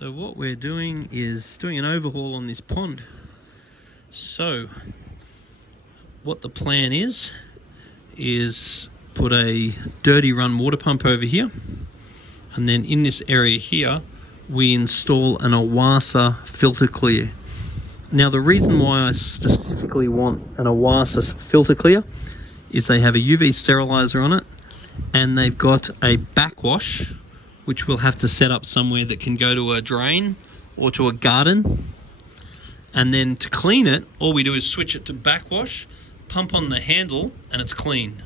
So what we're doing is doing an overhaul on this pond. So what the plan is put a dirty run water pump over here, and then in this area here we install an Awasa filter clear. Now the reason why I specifically want an Awasa filter clear is they have a UV sterilizer on it, and they've got a backwash which we'll have to set up somewhere that can go to a drain or to a garden. And then to clean it, all we do is switch it to backwash, pump on the handle, and it's clean.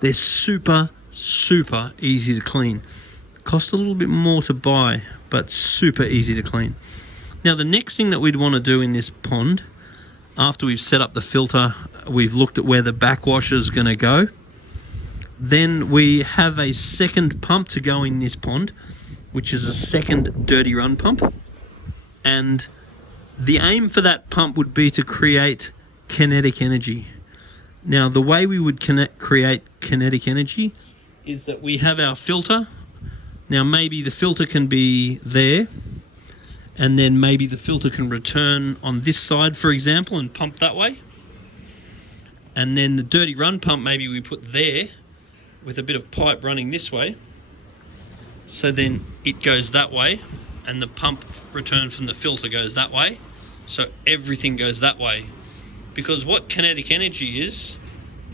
They're super easy to clean. Cost a little bit more to buy, but super easy to clean. Now the next thing that we'd want to do in this pond, after we've set up the filter, we've looked at where the backwash is going to go, then we have a second pump to go in this pond, which is a second dirty run pump. And the aim for that pump would be to create kinetic energy. Now the way we would create kinetic energy is that we have our filter. Now maybe the filter can be there, and then maybe the filter can return on this side, for example, and pump that way. And then the dirty run pump maybe we put there with a bit of pipe running this way. So then it goes that way, and the pump return from the filter goes that way. So everything goes that way. Because what kinetic energy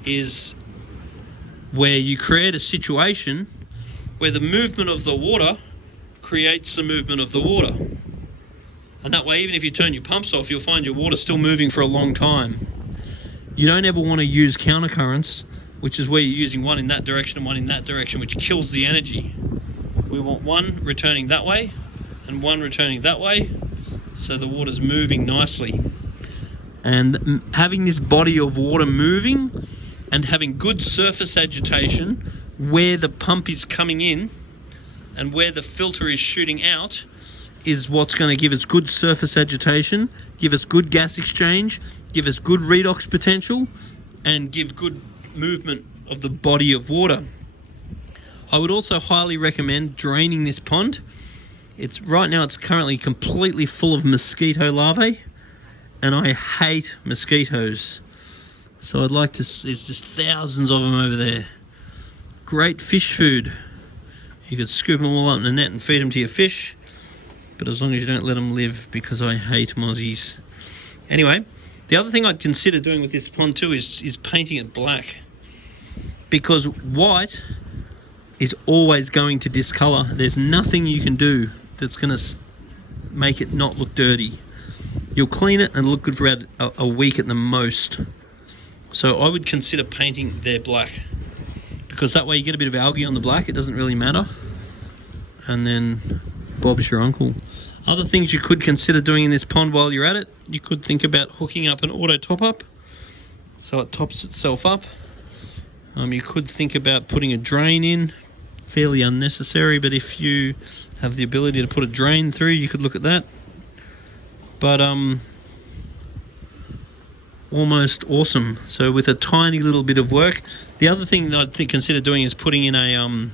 is where you create a situation where the movement of the water creates the movement of the water. And that way, even if you turn your pumps off, you'll find your water still moving for a long time. You don't ever want to use countercurrents, which is where you're using one in that direction and one in that direction, which kills the energy. We want one returning that way and one returning that way, so the water's moving nicely. And having this body of water moving and having good surface agitation where the pump is coming in and where the filter is shooting out is what's going to give us good surface agitation, give us good gas exchange, give us good redox potential, and give good movement of the body of water. I would also highly recommend draining this pond. Right now it's currently completely full of mosquito larvae, and I hate mosquitoes. So there's just thousands of them over there. Great fish food. You could scoop them all up in a net and feed them to your fish, but as long as you don't let them live, because I hate mozzies. Anyway, the other thing I'd consider doing with this pond too is painting it black, because white is always going to discolor. There's nothing you can do that's going to make it not look dirty. You'll clean it and look good for about a week at the most. So I would consider painting there black, because that way you get a bit of algae on the black, it doesn't really matter. And then Bob's your uncle. Other things you could consider doing in this pond while you're at it, you could think about hooking up an auto top-up so it tops itself up. You could think about putting a drain in, fairly unnecessary, but if you have the ability to put a drain through, you could look at that. But almost awesome. So with a tiny little bit of work. The other thing that I'd consider doing is putting in a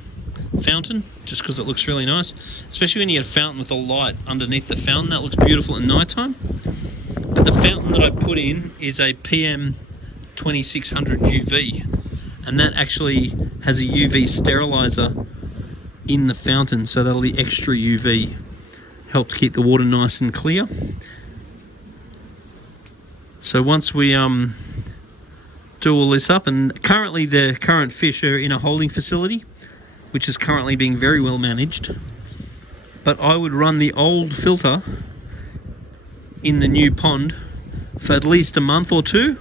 fountain, just because it looks really nice, especially when you get a fountain with a light underneath the fountain. That looks beautiful at night time. But the fountain that I put in is a PM 2600 UV, and that actually has a UV sterilizer in the fountain, so that'll be extra UV, help to keep the water nice and clear. So once we do all this up, and currently the current fish are in a holding facility, which is currently being very well managed, but I would run the old filter in the new pond for at least a month or two,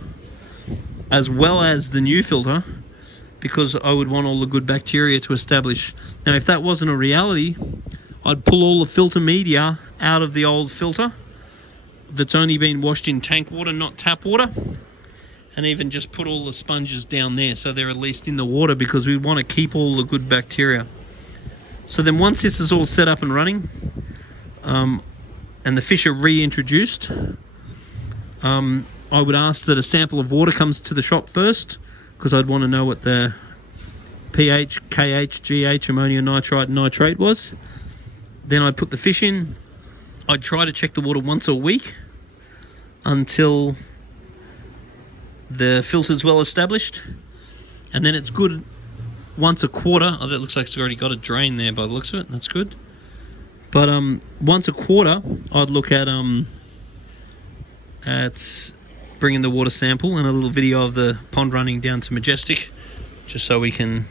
as well as the new filter, because I would want all the good bacteria to establish. Now if that wasn't a reality, I'd pull all the filter media out of the old filter that's only been washed in tank water, not tap water, and even just put all the sponges down there so they're at least in the water, because we want to keep all the good bacteria. So then once this is all set up and running, and the fish are reintroduced, I would ask that a sample of water comes to the shop first, because I'd want to know what the pH, KH, GH, ammonium nitrite, and nitrate was. Then I'd put the fish in, I try to check the water once a week until the filter's well established, and then it's good once a quarter. Oh, that looks like it's already got a drain there by the looks of it. That's good. But once a quarter, I'd look at bringing the water sample and a little video of the pond running down to Majestic, just so we can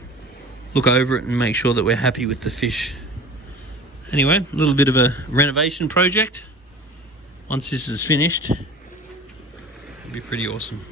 look over it and make sure that we're happy with the fish. Anyway, a little bit of a renovation project. Once this is finished, it'll be pretty awesome.